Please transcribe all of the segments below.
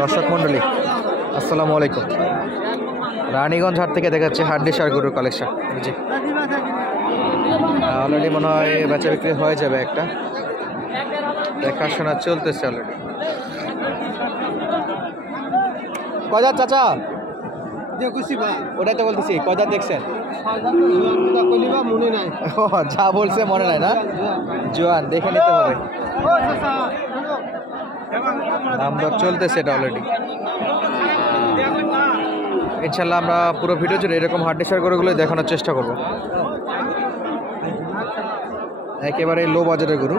দর্শক মণ্ডলী আসসালামু আলাইকুম। রানীগঞ্জ হাট থেকে দেখাচ্ছে হাড্ডিসার গরুর কালেকশন। জি, অলরেডি মনে হয় বেচা বিক্রি হয়ে যাবে, একটা দেখাশোনা চলতেছে অলরেডি। কয়দার চাচা? ওটাই তো বলতেছি, কয়দার দেখছেন? মনে নাই, যা বলছে মনে নাই না? জোয়ান, দেখে নিতে হবে। দাম দর চলতেছে এটা অলরেডি। ইনশাল্লাহ আমরা পুরো ভিডিও জুড়ে এরকম হাড্ডিসার গরুগুলো দেখানোর চেষ্টা করব। একেবারে লো বাজারের গরু,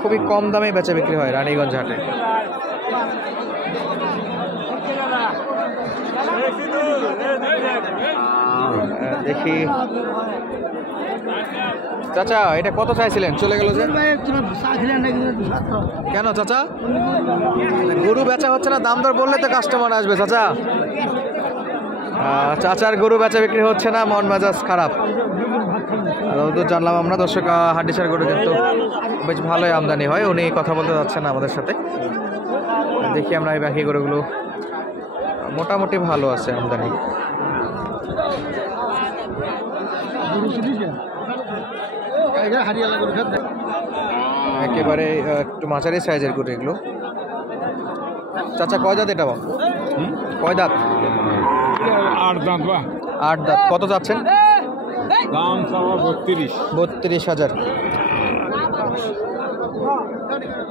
খুবই কম দামে বেচা বিক্রি হয় রানীগঞ্জ হাটে। দেখি চাচা, এটা কত চাইছিলেন? চলে গেল যে কেন চাচা? গরু বেচা হচ্ছে না, দাম দর বললে তো কাস্টমার আসবে। চাচা, চাচার গরু বেচা বিক্রি হচ্ছে না, মন মেজাজ খারাপ। তো জানলাম আমরা দর্শক, হাড্ডিসার গরু কিন্তু বেশ ভালোই আমদানি হয়। উনি কথা বলতে যাচ্ছেন আমাদের সাথে। দেখি আমরা এই বাকি গরুগুলো মোটামুটি ভালো আছে আমদানি। একেবারে একটু মাঝারি সাইজের গরু এগুলো। চাচা কয় দাঁত এটা? কয় দাঁত? 8 দাঁত। 8 দাঁত। কত যাচ্ছেন? দাম 32,000।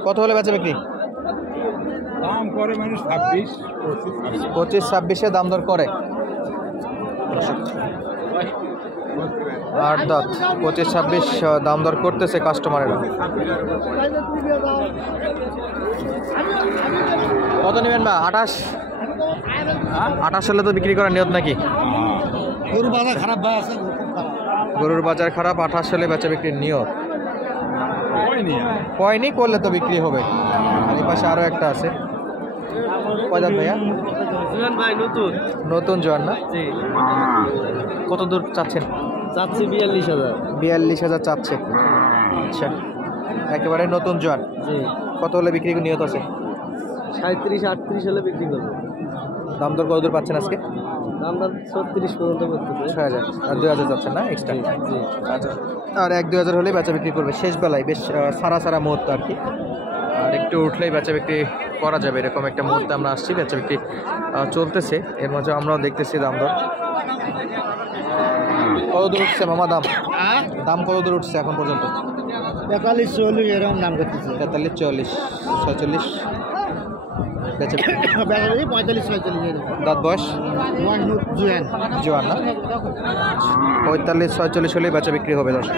কত হলে বেচা বিক্রি? দাম করে মানুষ 25-26 দাম দর করে। 8 দাঁত 25-26 দাম দর করতেছে কাস্টমারেরা। কত নেবেন না? 28 হলে তো বিক্রি করার নিয়ত নাকি? গরুর বাজার খারাপ ভাই আছে, গরুর বাজার খারাপ, 28 হলে বেচা বিক্রির নিয়ত। কয়নি করলে তো বিক্রি হবে। আর এই পাশে আরো একটা আছে। কয় দাঁত ভাইয়া? ভাই নতুন নতুন জোয়ান না? কত দূর চাচ্ছেন? চাচ্ছি 42,000। 42,000 চাচ্ছে। আচ্ছা, একেবারে নতুন জোয়ান। জি, কত হলে বিক্রি নিয়ত আছে? 37-38 হলে বিক্রি করবো। দাম দর কত দূর পাচ্ছেন আজকে? দাম 36 পর্যন্ত করতেছে। 6,000 আর 2,000 যাচ্ছেন না এক্সট্রা? জি, আচ্ছা, আর 1-2,000 হলেই বেচা বিক্রি করবে। শেষ বেলায় বেশ সারা মুহূর্ত আর কি, আর একটু উঠলেই বেচা বিক্রি করা যাবে, এরকম একটা মুহূর্তে আমরা আসছি। বেচা বিক্রি চলতেছে, এর মাঝে আমরাও দেখতেছি দাম দর। কত দূর উঠছে মামা দাম? দাম কত দূর উঠছে এখন পর্যন্ত? 43-44 এরকম দাম করতেছে। 43-40-46 বেচা বিক্রি। 45-46 দাঁত বয়স? জোয়ান না? 45-46 হলেই বেচা বিক্রি হবে দর্শক।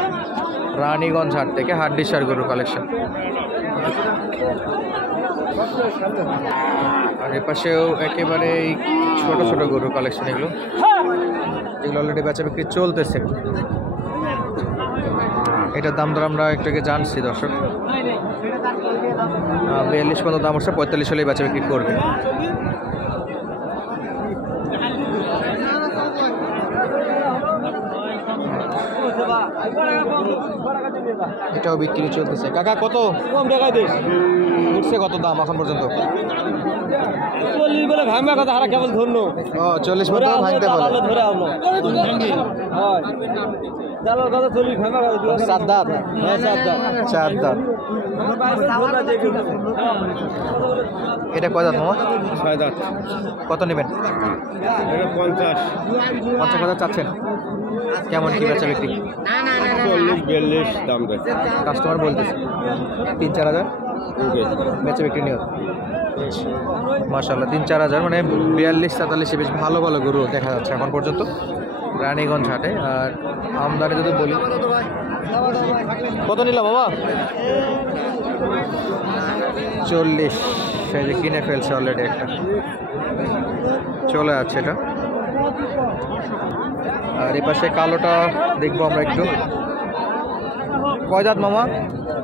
রানীগঞ্জ হাট থেকে হাড্ডিসার গরুর কালেকশন। আর এ পাশেও একেবারে ছোট ছোট গরুর কালেকশন, এগুলো অলরেডি বেচা বিক্রি চলতেছে। এটার দাম দর আমরা একটু আগে জানছি দর্শক। 42 পর্যন্ত দাম হচ্ছে, 45 হলেই বেচা বিক্রি করবে। এটাও বিক্রি চলতেছে। কাকা কত কম টাকায় দিস উঠছে? কত দাম এখন পর্যন্ত? 40 বলে ভাঙবা কথা হারা কেবল ধরল। ও 40 মতো ভাঙতে বলে। ধরে আমলো হয় দালাল কথা 40 ভাঙবা কথা। 7 দাঁত? হ্যাঁ 7 দাঁত। 4 দাঁত। এটা কয় দাঁত মামা? 6 দাঁত। কত নেবেন? এটা 50,000 চাচ্ছেন। কেমন কি বেচা বিক্রি? 40-42 দাম দেয় কাস্টমার বলতেছে 3-4 হাজার বেচা বিক্রি নিয়ত। মাশাআল্লাহ 3-4 হাজার, মানে 42-43 বেশ ভালো ভালো গরু দেখা যাচ্ছে এখন পর্যন্ত রানীগঞ্জ হাটে। আর আমদানি যদি বলি, কত নিলাম বাবা? 40 সেই যে কিনে ফেলছে অলরেডি, একটা চলে যাচ্ছে এটা। আর এই পাশে কালোটা দেখবো আমরা একটু। কয় দাঁত মামা?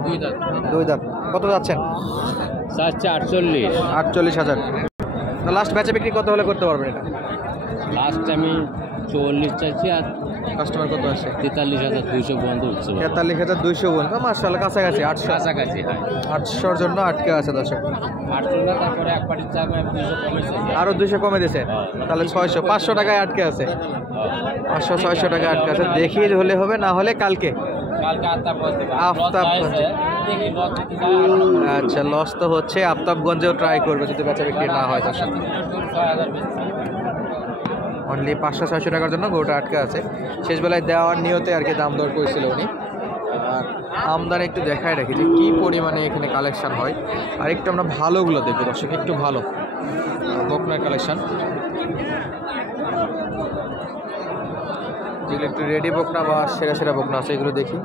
2 দাঁত। 2 দাঁত। কত যাচ্ছেন? 48 48,000। লাস্ট বেচা বিক্রি কত হলে করতে পারবেন এটা? লাস্ট আমি 44 চাইছি আর কাস্টমার কত আছে? 43,200 বন্ধ হচ্ছে 43,200 বলতো, মাশাআল্লাহ কাছাকাছি 800। কাছাকাছি। হ্যাঁ 800-র জন্য আটকে আছে দর্শক। 800 না, তারপরে এক পাটির চাপ 200 কমেছে। আরো 200 কমে দিয়েছে, তাহলে 600, 500 টাকায় আটকে আছে। 500-600 টাকায় আটকে আছে। দেখি হলে হবে, না হলে কালকে। কালকে আফতাবগঞ্জ। আচ্ছা, লস তো হচ্ছে। আফতাবগঞ্জেও ট্রাই করবে যদি বেচা বিক্রি না হয়। দর্শক অনলি 500-600 টাকার জন্য গরুটা আটকে আছে। শেষ বেলায় দেওয়ার নিয়তে আর কি দাম দর করেছিল উনি। আর আমদানি একটু দেখায় রাখি যে কী পরিমাণে এখানে কালেকশন হয়। আর একটু আমরা ভালোগুলো দেখবো দর্শক, একটু ভালো বকনার কালেকশন, যেগুলো একটু রেডি বকনা বা সেরা সেরা বকনা আছে, এগুলো দেখি।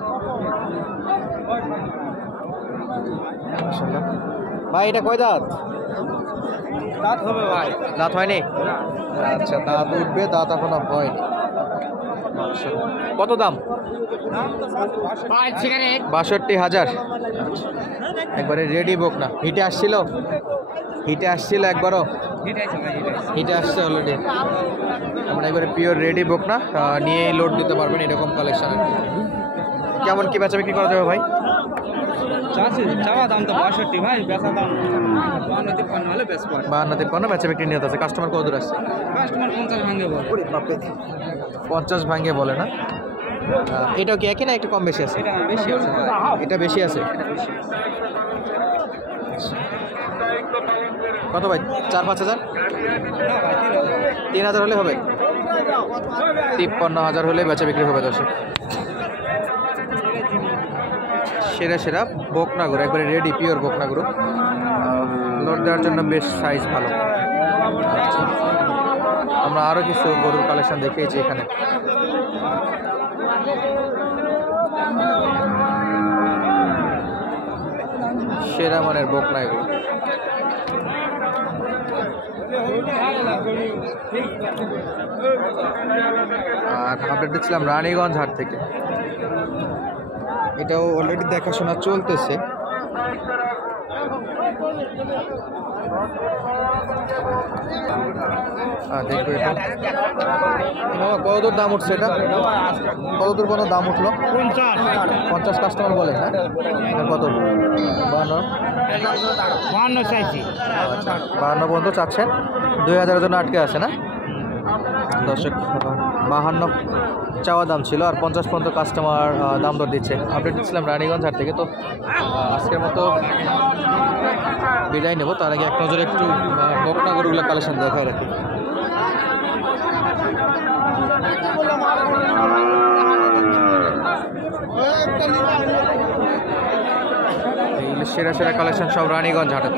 মাশাআল্লাহ। ভাই এটা কয় দাঁত? দাঁত হবে ভাই, দাঁত হয়নি? আচ্ছা, দাঁত উঠবে, দাঁত এখনো হয়নি। মাশাআল্লাহ। কত দাম? 62,000। একবারে রেডি বকনা। হিটে আসছিল? হিটে আসছিল একবারও? হিটে আসছে অলরেডি। আমরা একবারে পিওর রেডি বকনা নিয়ে লোড দিতে পারবেন, এরকম কালেকশন আর কি। কেমন কি বেচা বিক্রি করা যাবে ভাই? চাওয়া দাম তো 62 ভাই, বেচা দাম 52-53 হলে বেচবো। 52-53 বেচা বিক্রি নিয়ে আছে। কাস্টমার কত দূর আসছে? কাস্টমার 50 ভাঙে বলে। 50 ভাঙে বলে না? এটাও কি একই না একটু কম বেশি আছে? এটা বেশি আছে ভাই। এটা বেশি আছে। কত ভাই? 4-5 হাজার? না ভাই 3,000 হলে হবে? 53,000 হলে বেচা বিক্রি হবে দর্শক। সেরা সেরা বকনা গরু, একবারে রেডি পিওর বকনা গরু। লোড দেওয়ার জন্য বেশ সাইজ ভালো। আচ্ছা, আমরা আরও কিছু গরুর কালেকশন দেখিয়েছি এখানে। সেরা মানের বকনা এগুলো। আর আপডেট দিচ্ছিলাম রানীগঞ্জ হাট থেকে। এটাও অলরেডি দেখাশোনা চলতেছে। দেখবো এটা কতদূর দাম উঠছে, এটা কতদূর পর্যন্ত দাম উঠলো? 50 কাস্টমার বলে। হ্যাঁ, কত? 52 চাইছি। আচ্ছা, 52 পর্যন্ত চাচ্ছেন। 2,000-এর জন্য আটকে আছে না দর্শক? 52 চাওয়া দাম ছিল, আর 50 পর্যন্ত কাস্টমার দাম দর দিচ্ছে। আপডেট দিচ্ছিলাম রানীগঞ্জ হাট থেকে। তো আজকের মতো বিদায় নেব, তার আগে এক নজরে একটু বকনা গরুগুলো কালেকশন দেখায় রাখি। এই সেরা সেরা কালেকশন সব রানীগঞ্জ হাটে।